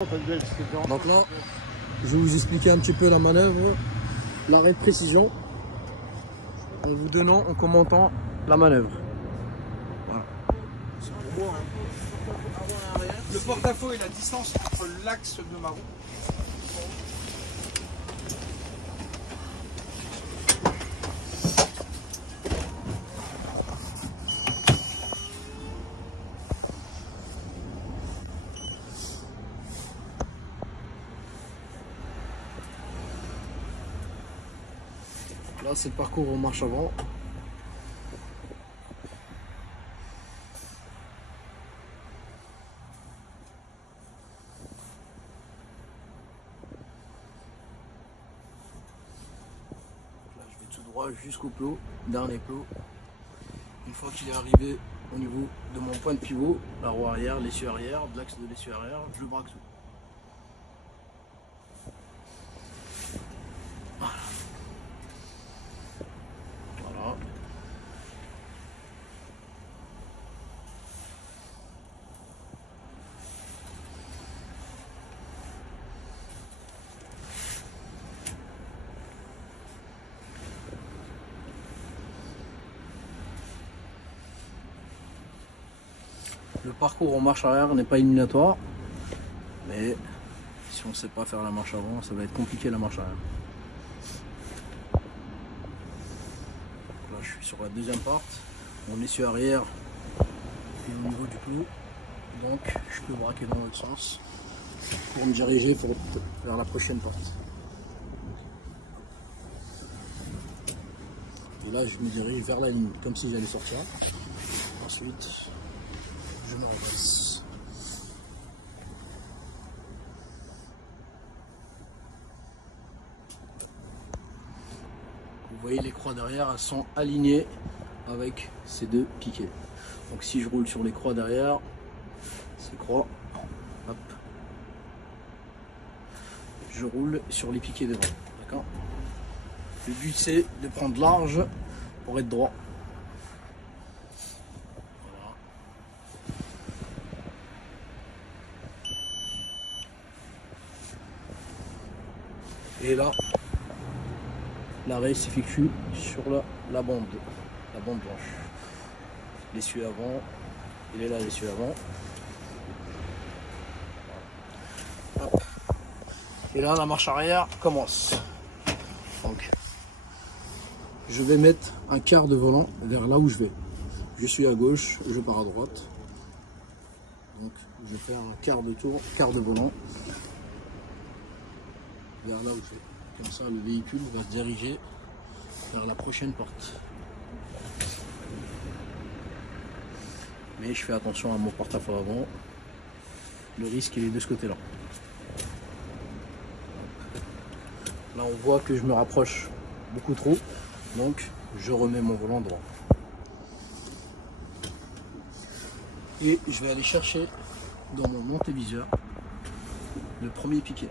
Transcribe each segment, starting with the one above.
Donc là, je vais vous expliquer un petit peu la manœuvre, l'arrêt de précision, en vous donnant, en commentant la manœuvre. Voilà. C'est pour moi. Hein. Le porte-à-faux et la distance entre l'axe de ma roue. Là, c'est le parcours en marche avant. Là, je vais tout droit jusqu'au plot, dernier plot. Une fois qu'il est arrivé au niveau de mon point de pivot, la roue arrière, l'essieu arrière, de l'axe de l'essieu arrière, je braque tout. Le parcours en marche arrière n'est pas éliminatoire, mais si on ne sait pas faire la marche avant, ça va être compliqué la marche arrière. Là, je suis sur la deuxième part, mon essieu arrière est au niveau du plot, donc je peux braquer dans l'autre sens pour me diriger vers la prochaine porte. Et là, je me dirige vers la ligne, comme si j'allais sortir. Ensuite, je me redresse. Vous voyez, les croix derrière, elles sont alignées avec ces deux piquets. Donc si je roule sur les croix derrière, ces croix, hop, je roule sur les piquets devant. D'accord ? Le but, c'est de prendre large pour être droit. Et là, l'arrêt s'effectue sur la bande blanche. L'essieu avant, il est là l'essieu avant. Hop. Et là, la marche arrière commence. Donc, je vais mettre un quart de volant vers là où je vais. Je suis à gauche, je pars à droite. Donc, je vais faire un quart de tour, quart de volant vers là où je vais. Comme ça, le véhicule va se diriger vers la prochaine porte. Mais je fais attention à mon porte-à-faux avant. Le risque, il est de ce côté-là. Là, on voit que je me rapproche beaucoup trop. Donc, je remets mon volant droit. Et je vais aller chercher dans mon antéviseur le premier piquet.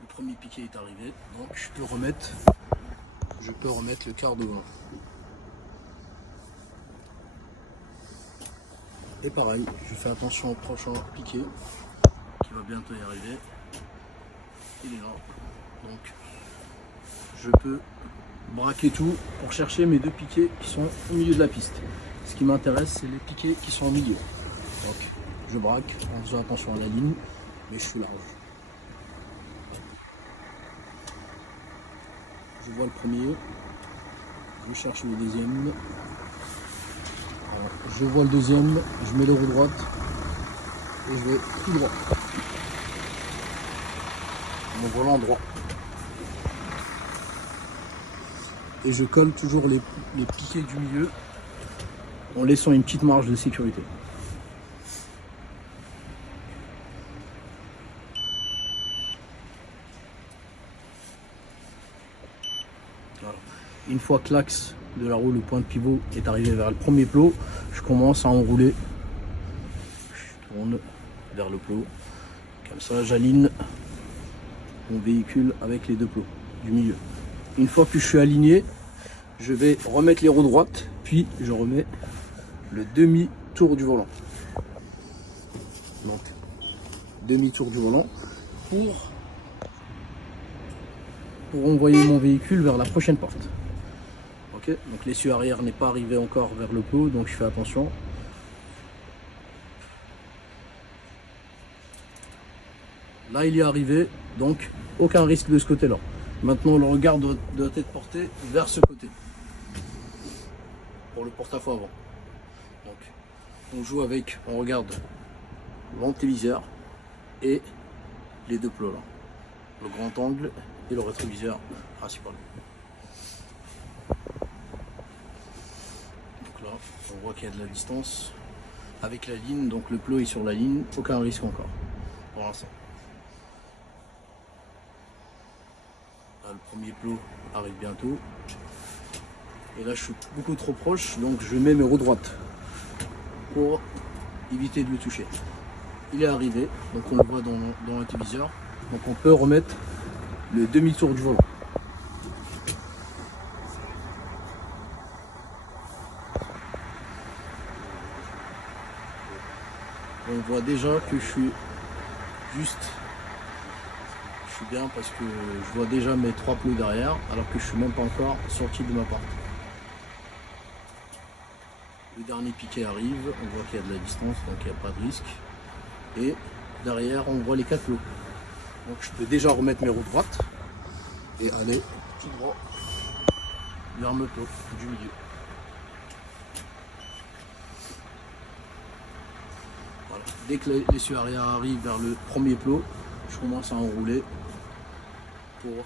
Le premier piquet est arrivé, donc je peux remettre le quart de volant. Et pareil, je fais attention au prochain piquet qui va bientôt y arriver. Il est là. Donc je peux braquer tout pour chercher mes deux piquets qui sont au milieu de la piste. Ce qui m'intéresse, c'est les piquets qui sont au milieu. Donc je braque en faisant attention à la ligne, mais je suis large. Je vois le premier, je cherche le deuxième. Alors, je vois le deuxième, je mets le roue droite et je vais tout droit. Mon volant droit. Et je colle toujours les piquets du milieu en laissant une petite marge de sécurité. Voilà. Une fois que l'axe de la roue, le point de pivot est arrivé vers le premier plot, je commence à enrouler. Je tourne vers le plot. Comme ça, j'aligne mon véhicule avec les deux plots du milieu. Une fois que je suis aligné, je vais remettre les roues droites, puis je remets le demi-tour du volant. donc demi-tour du volant pour envoyer mon véhicule vers la prochaine porte. Ok, donc l'essieu arrière n'est pas arrivé encore vers le plot, donc je fais attention. Là il est arrivé, donc aucun risque de ce côté-là. Maintenant le regard doit être porté vers ce côté pour le porte-à-faux avant. Donc on joue avec, on regarde l'antéviseur et les deux plots là, le grand angle et le rétroviseur principal. Donc là on voit qu'il y a de la distance avec la ligne, donc le plot est sur la ligne, aucun risque encore pour l'instant. Le premier plot arrive bientôt et là je suis beaucoup trop proche, donc je mets mes roues droites pour éviter de le toucher. Il est arrivé, donc on le voit dans l'antéviseur, donc on peut remettre le demi-tour du volant. On voit déjà que je suis bien parce que je vois déjà mes 3 plots derrière alors que je suis même pas encore sorti de ma porte. Le dernier piquet arrive, on voit qu'il y a de la distance, donc il n'y a pas de risque. Et derrière on voit les 4 plots. Donc je peux déjà remettre mes roues droites et aller tout droit vers le plot du milieu. Voilà. Dès que l'essieu arrière arrive vers le premier plot, je commence à enrouler pour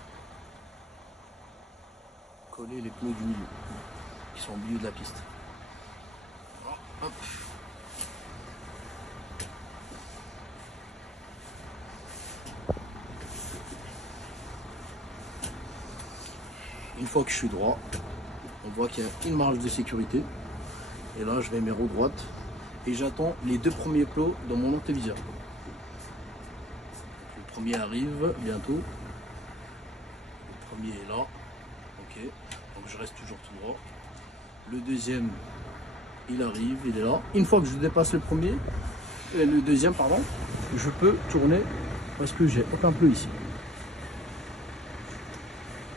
coller les plots du milieu qui sont au milieu de la piste. Hop. Une fois que je suis droit, on voit qu'il y a une marge de sécurité et là je mets mes roues droites et j'attends les 2 premiers plots dans mon antéviseur. Le premier arrive bientôt. Le premier est là, ok, donc je reste toujours tout droit. Le deuxième, il arrive, il est là. Une fois que je dépasse le deuxième, pardon, je peux tourner parce que j'ai aucun plot ici.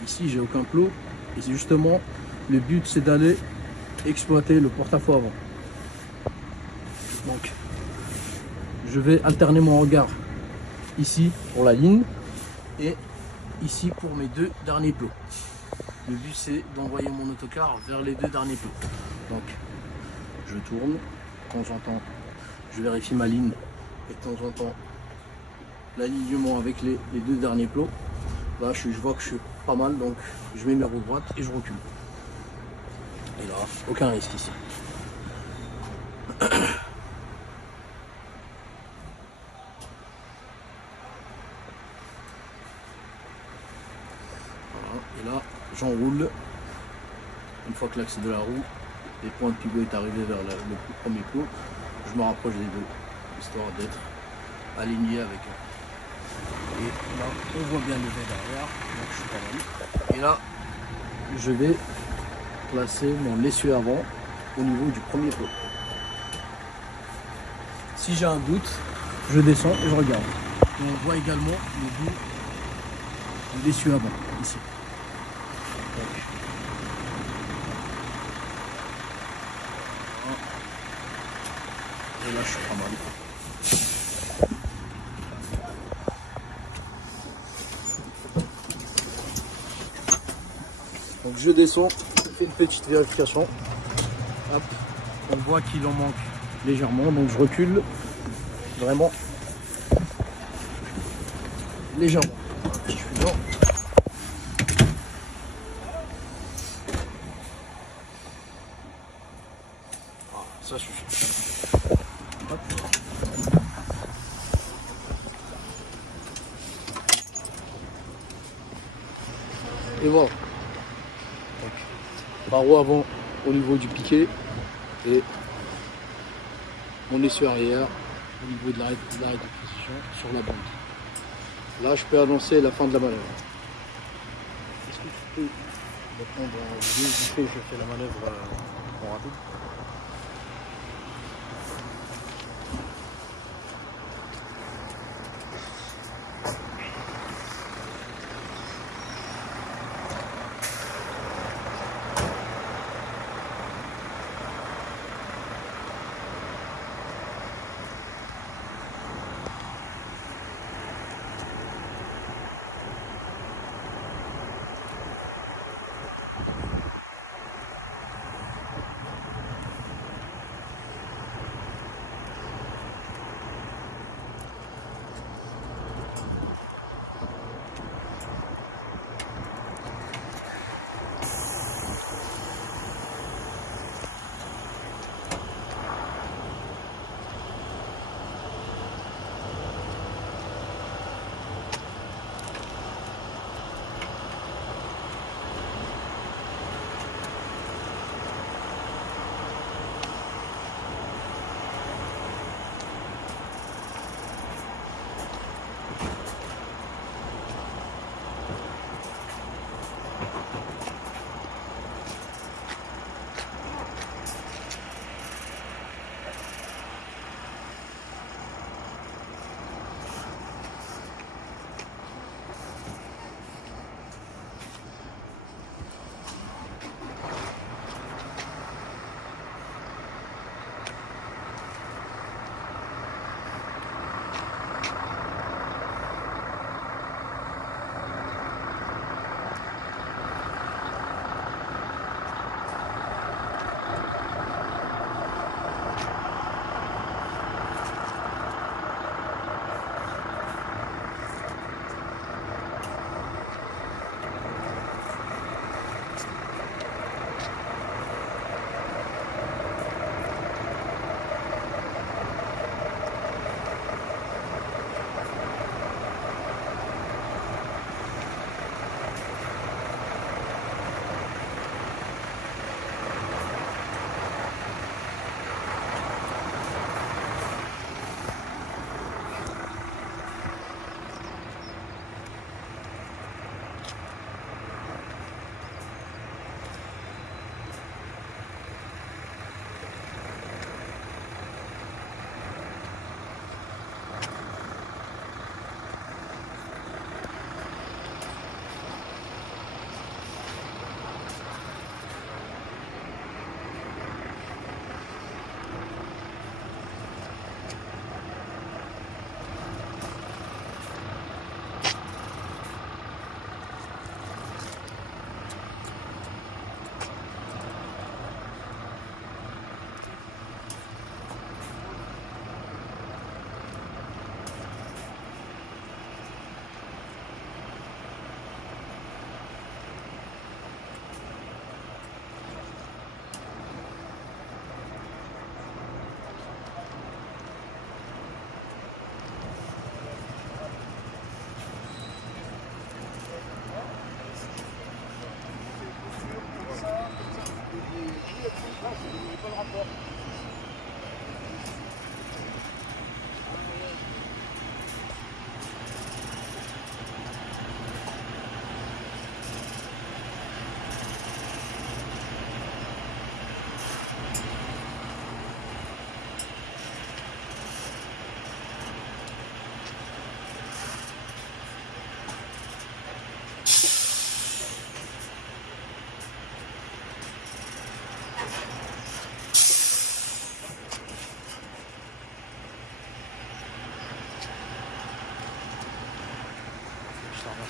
Ici, j'ai aucun plot et c'est justement le but, c'est d'aller exploiter le porte-à-faux avant. Donc, je vais alterner mon regard ici pour la ligne et ici pour mes 2 derniers plots. Le but c'est d'envoyer mon autocar vers les 2 derniers plots. Donc je tourne, de temps en temps je vérifie ma ligne et de temps en temps l'alignement avec les 2 derniers plots. Là je vois que je suis pas mal, donc je mets mes roues droites et je recule. Et là, aucun risque ici. Et là, j'enroule. Une fois que l'axe de la roue, les points de pivot est arrivé vers le premier plot, je me rapproche des 2, histoire d'être aligné avec eux. Et là, on voit bien le V derrière, donc je suis pas mal. Et là, je vais placer mon essieu avant au niveau du premier plot. Si j'ai un doute, je descends et je regarde. Et on voit également le bout de l'essieu avant, ici. Donc, et là, je suis pas mal. Donc je descends, je fais une petite vérification. Hop. On voit qu'il en manque légèrement, donc je recule vraiment légèrement. Je suis dedans. Ça suffit. Hop. Et voilà. Barreau avant au niveau du piquet et mon essieu arrière au niveau de l'arrêt de position sur la bande. Là, je peux annoncer la fin de la manœuvre. Est-ce que tu peux reprendre en vidéo vite fait, je fais la manœuvre en rapide.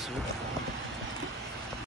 merci.